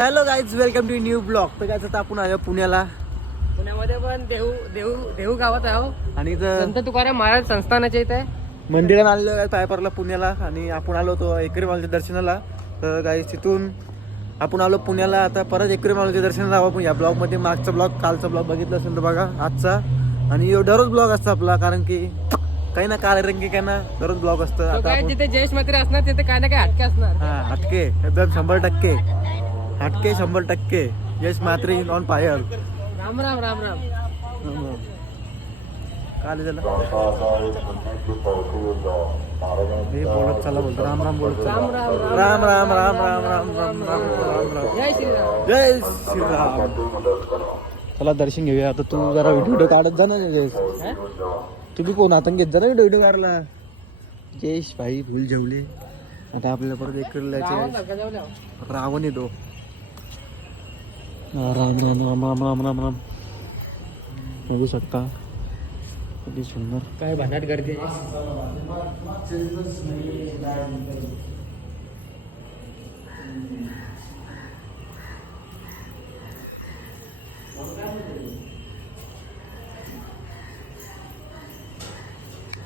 Hello guys welcome to new blog तर काय आता आपण आलो पुण्याला. पुण्यामध्ये पण देहू देहू देहू गावात आहो आणि इथं संत तुकाराम महाराज संस्थानाच्या इथे. मंदिरात आलेलो आहे पायपरला पुण्याला. आणि आपण आलो होतो एकरी मालच्या दर्शनाला. तर काही तिथून आपण आलो पुण्याला. आता परत एकरी मालच्या दर्शनाला आलो आपण. या ब्लॉगमध्ये मागचा ब्लॉग कालचा ब्लॉग बघितला असेल तर बघा आजचा. आणि दररोज ब्लॉग असतो आपला कारण की काही ना कारण की काय ना दररोज ब्लॉग असतं. आता काय आपण जिथे जयेश मात्रे असणार तिथे काय ना काय हटके असणार. हा हटके. एकदम शंभर टक्के. हटके शंभर टक्के यश मात्रे ऑन फायर राम राम राम राम काय झालं हे बोलत चला बोलतो राम राम बोलत चला. राम राम राम राम राम राम राम राम राम राम राम जय श्रीराम जय श्रीराम चला दर्शन घेऊया आता तू जरा व्हिडिओ व्हिडिओ काढत जा ना जयेश हा? तुम्ही कोण आता घेत जा ना व्हिडिओ व्हिडिओ काढला जयेश भाई भूल जेवले आता आपल्याला परत एक हो. रावण येतो राम राम राम राम राम राम राम. बघू शकता. किती सुंदर. काय भन्नाट गर्दी?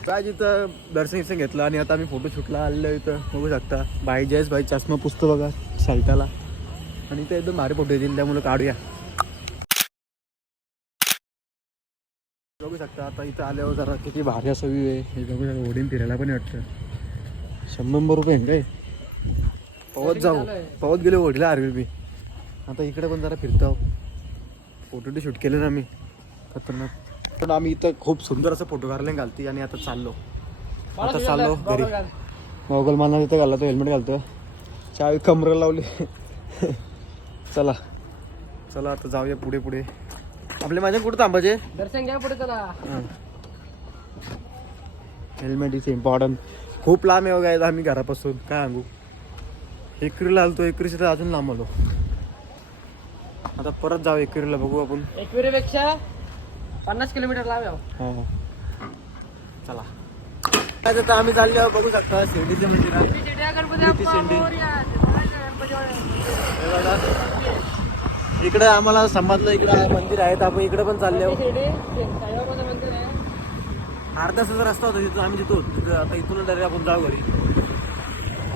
काय इथं दर्शन इथं घेतलं आणि आता आम्ही फोटो शूटला आलेलो इथं. बघू शकता. भाई जयस भाई चष्मा पुसतो बघा साईटाला. आणि इथं एकदम भारी फोटो येतील त्यामुळे काढूया. बघू शकता आता इथं आल्यावर जरा किती भारी असं व्ह्यू आहे. हे बघू शकता ओढीन फिरायला पण वाटतं शंभर रुपये काय? पवत जाऊ. पवत गेलो ओढीला आरवी बी. आता इकडे पण जरा फिरतो. फोटो शूट केले ना आम्ही. खतरनाक. पण आम्ही इथं खूप सुंदर असं फोटो काढले घालती आणि आता चाललो. आता चाललो घरी. मोगल माना तिथं घालतो हेल्मेट घालतो चावी कमरेला लावली. चला. चला आता जाऊया पुढे पुढे. आपले माझ्या कुठं थांबायचे? दर्शन घ्या पुढे चला. हेल्मेट इज इम्पॉर्टंट खूप लांब आहे काय आम्ही घरापासून. काय सांगू? एकरीला आलतो एकरीच्या तर अजून लांब आलो. आता परत जाऊ एकरीला बघू आपण. एकविरेपेक्षा पन्नास किलोमीटर लांब आहे हो. हा. चला. काय आता आम्ही चाललो बघू शकता शिर्डीच्या मंदिरात? इकडे आम्हाला संभातलं इकडे मंदिर आहे तर आपण इकडे पण चालले आहोत. अर्धा तासाचा रस्ता होता तिथून आम्ही तिथून. तिथं आता इथून डायरेक्ट आपण जाऊ घरी.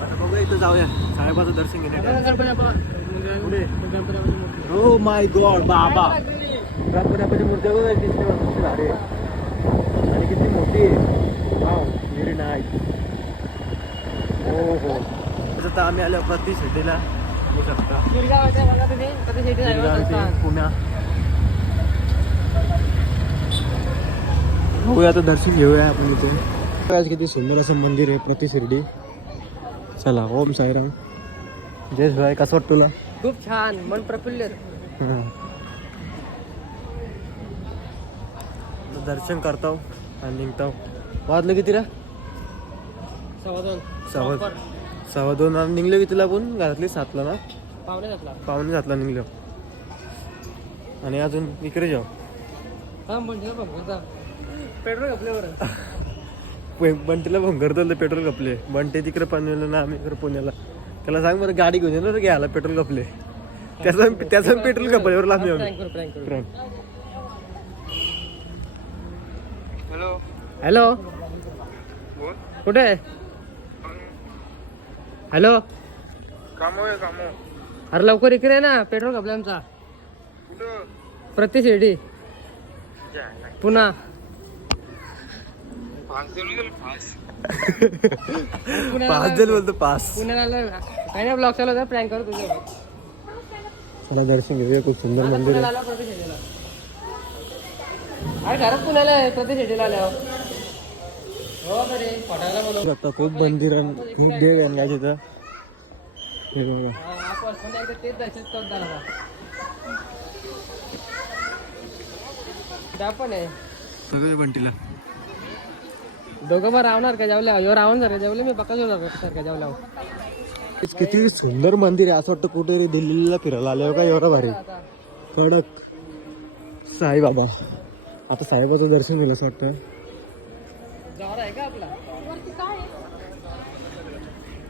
आता बघूया इथं जाऊया. साहेबाचं दर्शन मूर्ती. हो माय गॉड बाबा. गणपती मूर्ती बघा किती आहे. आणि किती मोठी आहे. व्हेरी नाईस हो हो आता आम्ही आलो प्रति बघू शकता गिरगाव ते संस्थान. पुण्या. आता दर्शन घेऊया आपण इथे. आज किती सुंदर असं मंदिर आहे प्रति शिर्डी. चला ओम साईराम. जय शिवाय कसं वाटतं तुला? खूप छान मन प्रफुल्ल हा. दर्शन करतो आणि निघतो वाजलं किती रा? सव्वा दोन. सव्वा. सव्वा दोन आणि निघलो कितीला आपण? घरातली सातला ना? पावणे घातला पावणे सातला निघलो. आणि अजून इकडे जाऊ. हा म्हणजे पेट्रोल आपल्यावर प- बंटीला फोन करतो पेट्रोल कपले बंटे तिकडे पनवेलला ना आम्ही इकडे पुण्याला. त्याला सांग बरं गाडी घेऊन येणार घ्यायला पेट्रोल कपले त्याचा त्याचा पेट्रोल कपल्यावर लांबी आम्ही करू प्रँक करू. Prank. हॅलो? कुठे आहे हॅलो अरे लवकर इकडे ना पेट्रोल कपला आमचा प्रति शिर्डी पुन्हा. पास दिल बोलतो पास. पुण्याला आलं ना. काही नाही ब्लॉग चालू होता प्रँक करू तुझ्या चला दर्शन घेऊया खूप सुंदर मंदिर पुण्याला आहे आला प्रति शिर्डीला अरे घरात पुण्याला आहे प्रति शिर्डीला आल्यावर. आता खूप मंदिर खूप देव आहे तिथं हे बघा. पण आहे बंटीला. दोघं पण रावणार का जेवल्या ह्यो रावण सारखं जेवले मी पक्का जेवणार सारखं जेवल्या किती सुंदर मंदिर आहे. असं वाटतं कुठेतरी दिल्लीला फिरायला आल्यावर का? एवढं भारी. कडक. साईबाबा. आता साईबाबाचं दर्शन घेलं असं वाटतं जावडा आहे का आपला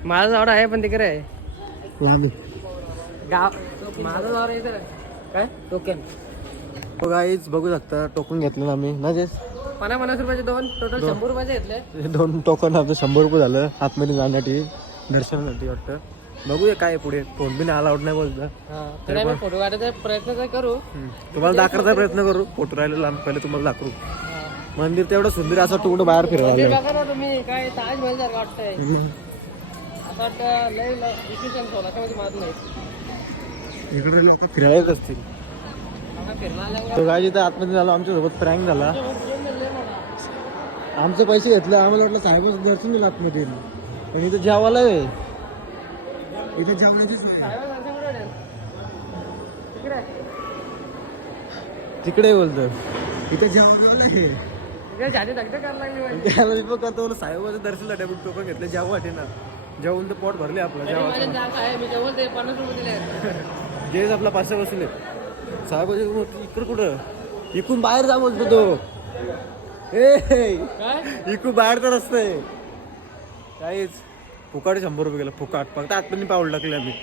माझा जावडा आहे पण तिकडे आहे. लांब गाव माझं काय? टोकन. बघा आईच बघू शकता टोकन घेतलं आम्ही. ना जेस पन्नास पन्नास रुपयाचे दोन टोटल शंभर रुपयाचे घेतले. हे दोन टोकन आपलं शंभर रुपये झालं. आतमध्ये जाण्यासाठी दर्शनासाठी वाटतं. बघूया काय पुढे. फोन बिन अलाउड नाही बोलता. फोटो काढायचा प्रयत्न करू. तुम्हाला दाखवायचा प्रयत्न करू. फोटो राहिलेला आम्ही पहिले तुम्हाला दाखवू. मंदिर तेवढं सुंदर असं कुठं बाहेर ना तुम्ही. काय वाटतंय. लय इसवी सन नाही. इकडे लोक फिरायला येत असतील. तो काय जिथं आतमध्ये झालो आमच्यासोबत प्रँक झाला. आमचे पैसे घेतले आम्हाला वाटलं साहेब दर्शन दिलं आतमध्ये. पण इथं जेवायला आहे. इथं जेवणाची? तिकडे बोलतो इथं बोललो, साहेबाचं दर्शन झालं पण टोकन घेतलं जेव्हा वाटे ना जेवून तर पोट भरले आपलं तरी जेवण. जेच आपला पाचशे बसले. साहेबाचे इकडं कुठं? इकून बाहेर जा बोलतो तो. ए इकून बाहेरचा रस्ता आहे काहीच. फुकाट शंभर रुपये गेलं फुकाट. फक्त आतमध्ये पाऊल टाकले आम्ही.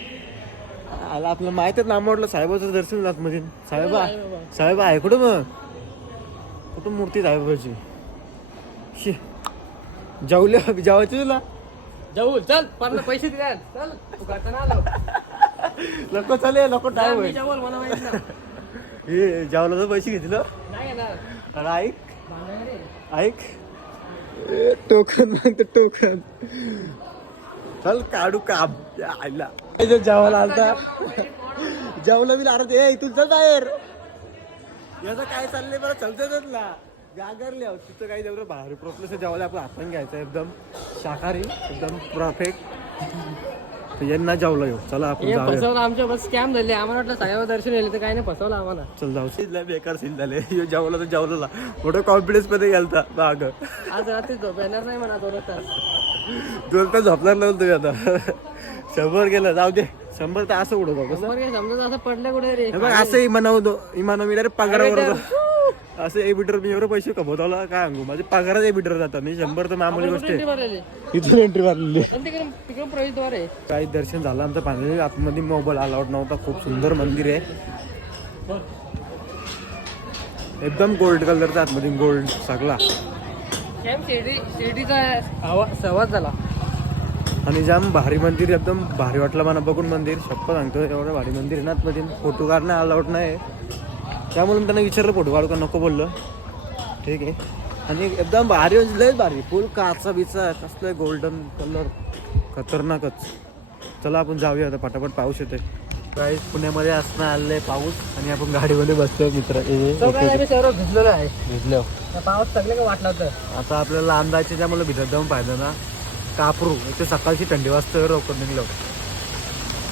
आला आपलं माहीत आहे लांब वाटलं साहेबाचं दर्शन जात मध्ये साहेब आहे बाबा. साहेब आहे कुठं मग? कुठं मूर्ती साहेबाची? शी. जेवले जेवायची तुला? जाऊ चल पन्नास पैसे दिले. चल तू करताना आलो. नको चल, टाइम मी होईल जेवण मला माहीत ना हे जेवला तर पैसे घेतलं नाही येणार. अरे ऐक. ऐक. टोकन मागते टोकन. चल काढू काम. जो जेवायला आलता जेवलं मी अरे ए इथून चल बाहेर. याचं काय चाललंय बरं? चलतच ना. गागरले आहोत तिथं काही तेवढं बाहेर प्रोप्लेस जेवायला आपण आपण घ्यायचं एकदम शाकाहारी एकदम परफेक्ट यांना जेवलं येऊ. चला आपण जाऊया. फसवलं आमच्या बस स्कॅम झाले. आम्हाला वाटलं साहेब दर्शन येईल तर काय नाही फसवलं आम्हाला. चल जाऊ. सीन बेकार सीन झाले. ह्यो जेवला तर जेवला मोठं कॉन्फिडन्समध्ये गेलता. माग. आज रात्री झोप येणार नाही म्हणा दोन तास. दोन तास झोपणार नव्हतं तुम्ही आता. शंभर गेलं जाऊ दे. शंभर तर असं उडत होतं समोर काय समजत असं पडलं कुठे रे हे बघ असं इमान होतो इमान मी डायरेक्ट पगारावर होतो. असं ए बिटर मी एवढे पैसे कमवतावला काय सांगू? माझे पगारात ए बिटर जातात. मी शंभर तर मामूली गोष्ट आहे. इथून एंट्री मारलेली. प्रवेशद्वार आहे. काही दर्शन झालं आमचं पाणी आतमध्ये मोबाईल अलाउड नव्हता. खूप सुंदर मंदिर आहे. एकदम गोल्ड कलरचा आतमध्ये गोल्ड सगळा. सहवास झाला. आणि जाम भारी मंदिर एकदम भारी वाटलं मला बघून मंदिर. शप्प सांगतो एवढं भारी मंदिर आहे ना आतमध्ये. फोटो काढणं अलाउड नाही त्यामुळे मी त्यांना विचारलं फोटो काढू का नको बोललं. ठीक आहे. आणि एकदम भारी म्हणजे लयच भारी. फुल काचा बिचा कसलं गोल्डन कलर खतरनाकच. चला आपण जाऊया आता पटापट पाऊस येते काही पुण्यामध्ये असणं आलेलं पाऊस आणि आपण गाडीमध्ये बसतोय मित्र. भिजलेलो आहे. भिजलो. पावात सगळे का वाटलं होतं? आता आपल्याला अंदाजे त्यामुळे भिजत जाऊन पाहिजे ना. कापरू. इथे सकाळची थंडी वाजता लवकर निघलो.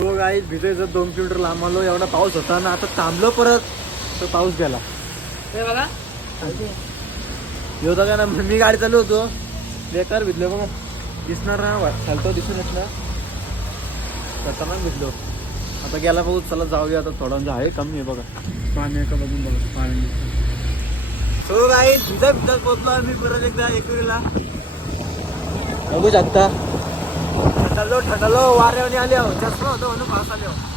तो गाई भिजायचं दोन किलोमीटर लांब आलो. एवढा पाऊस होता ना आता थांबलो परत. तर पाऊस गेला. हे बघा. होता का ना मी गाडी चालू होतो. बेकार भिजलो बघा. दिसणार ना चालतो दिसून येत ना. खतरनाक भिजलो. आता गेला पाऊस चला जाऊया आता थोडा. म्हणजे आहे कमी आहे बघा. पाणी का बघून बघा पाणी. हो गाई भिजा भिजत पोहोचलो आम्ही परत एकदा एकविरीला बघू शकता. थंडालो थंडालो वाऱ्याने आले आहो. चष्मा होतो म्हणून पास आले आहो.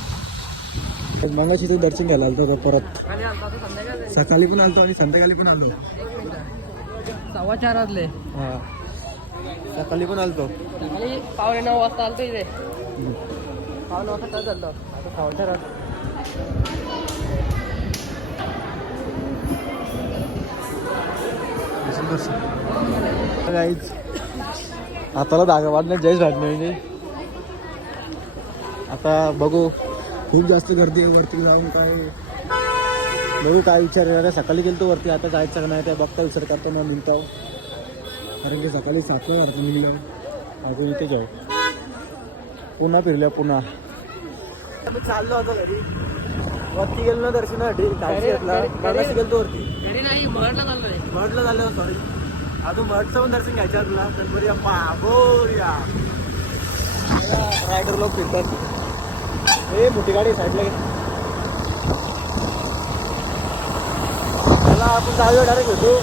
मंगाशी तू दर्शन घ्यायला आलतो परत? संध्याकाळ झाली. सकाळी पण आलतो आणि संध्याकाळी पण आलो. एक मिनिट सव्वा चार वाजले. हा. सकाळी पण आलतो. सकाळी पावणे नऊ वाजता आलतो इथे. पावणे वाजता चालतो आता सव्वा चार काहीच हाताला धागा वाढण्यात जयच वाटणार आता बघू. खूप जास्त गर्दी आहे वरती जाऊन काय? बघू काय विचार आहे. सकाळी गेलो वरती आता जायचं का नाही ते बघता विचार करतो ना निघताव कारण की सकाळी सातला वाजता निघलं. अजून इथे जाऊ. पुन्हा फिरल्या पुन्हा. चाललो होतो घरी. वरती गेलो ना दर्शनासाठी टॅक्सी घेतला गेलो वरती. घरी नाही महडला चाललोय. मठला झालं सॉरी अजून मठचं पण दर्शन घ्यायचं तुला तर बरी बाबोया रायडर लोक फिरतात. हे मोठी गाडी साईडला. त्याला आपण जाऊया डायरेक्ट घेतो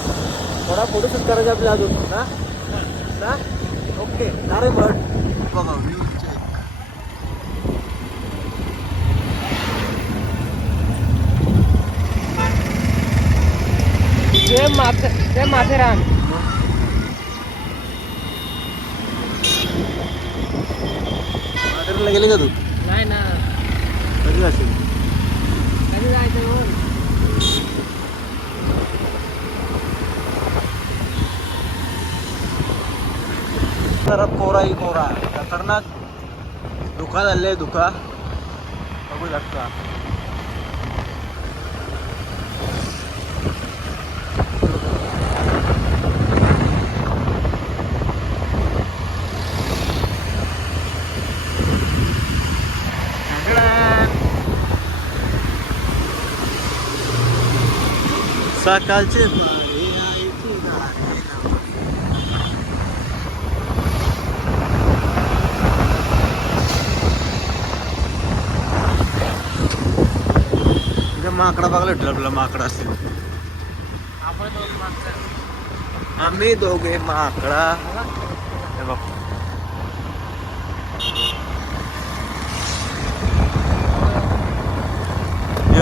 थोडा फोटोशूट करायचा आपल्याला अजून. ना ना ओके डायरेक्ट बट बघा व्ह्यू ते मासे ते माथेरान माथेरानला गेले का तू? नाही ना. कधी असेल कधी जायचं तर कोराही कोरा खतरनाक धुका झाले धुका बघू शकता. सकाळचे? माकडा बघायला भेटला आपल्याला माकडा असेल. आम्ही दोघे माकडा. बाप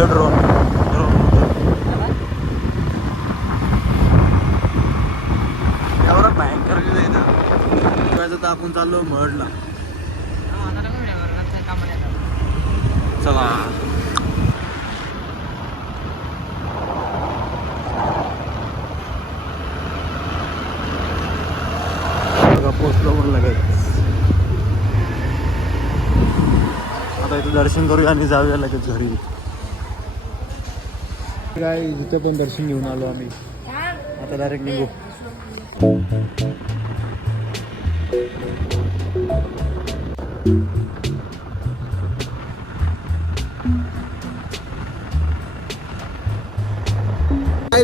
ड्रोन एवढा भयंकर view आहे ना त्याचं तर आपण चाललो मडला. चला. बघा पोचलो पण लगेच. आता इथे दर्शन करूया आणि जाऊया लगेच घरी. काय जिथे पण दर्शन घेऊन आलो आम्ही. आता डायरेक्ट निघू.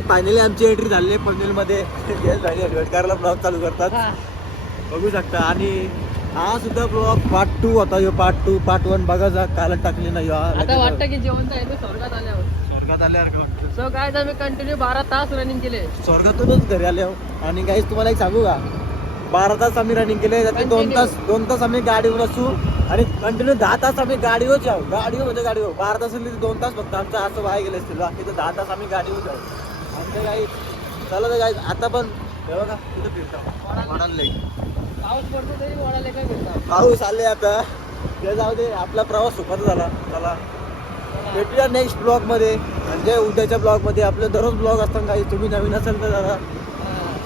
फायनली आमची एंट्री झाली आहे पनवेलमध्ये. गेस्ट झाली ब्लॉग चालू करतात. बघू शकता. आणि हा सुद्धा ब्लॉग पार्ट टू होता ह्यो पार्ट टू पार्ट वन बघा जा काल टाकले ना आता वाटतं की जेवण जायचं स्वर्गात आल्यावर. स्वर्गात सो काय आम्ही कंटिन्यू बारा तास रनिंग केले. स्वर्गातूनच घरी आले आणि काही तुम्हाला एक सांगू का? बारा तास आम्ही रनिंग केले. त्यातले दोन. तास दोन तास आम्ही गाडीवर असू. आणि कंटिन्यू दहा तास आम्ही गाडीवर जाऊ. गाडीवर म्हणजे गाडीवर. बारा तास दोन तास फक्त आमचं असं वाया गेले असतील. बाकीचं दहा तास आम्ही गाडीवर जाऊ. काही चला ते काही आता पण हे बघा तिथं फिरतो वडाला. lake. पाऊस पडतो तरी वडाले पाऊस आले आता. ते जाऊ दे आपला प्रवास सुखद झाला. चला. भेटूया नेक्स्ट ब्लॉगमध्ये. म्हणजे उद्याच्या ब्लॉगमध्ये. आपले दररोज ब्लॉग असतात काही तुम्ही नवीन असेल तर जरा.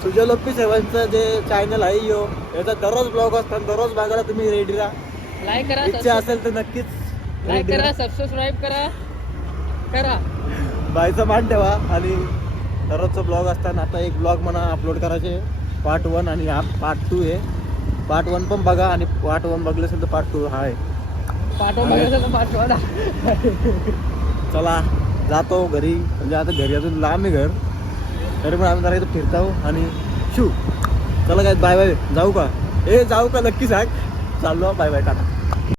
सुजय लोप्पी सेवनचं जे चॅनल आहे यो याचा दररोज ब्लॉग असतात दररोज बघायला तुम्ही रेडी राहा. लाईक करा इच्छा असेल तर नक्कीच लाईक करा. सबस्क्राईब करा. करा. बायचा मान ठेवा आणि दररोजचं ब्लॉग असताना आता एक ब्लॉग म्हणा अपलोड करायचे. पार्ट वन आणि हा पार्ट टू आहे पार्ट वन पण बघा आणि पार्ट वन बघलं असेल तर पार्ट टू हा आहे. पाठवा बघायचं तर पाठवा ना. चला जातो घरी. म्हणजे आता घरी अजून लांब आहे घर. तरी पण आम्ही जरा इथं फिरताव आणि शू. चला काय बाय बाय जाऊ का? ए जाऊ का? नक्की सांग. चाललो बाय बाय टाटा.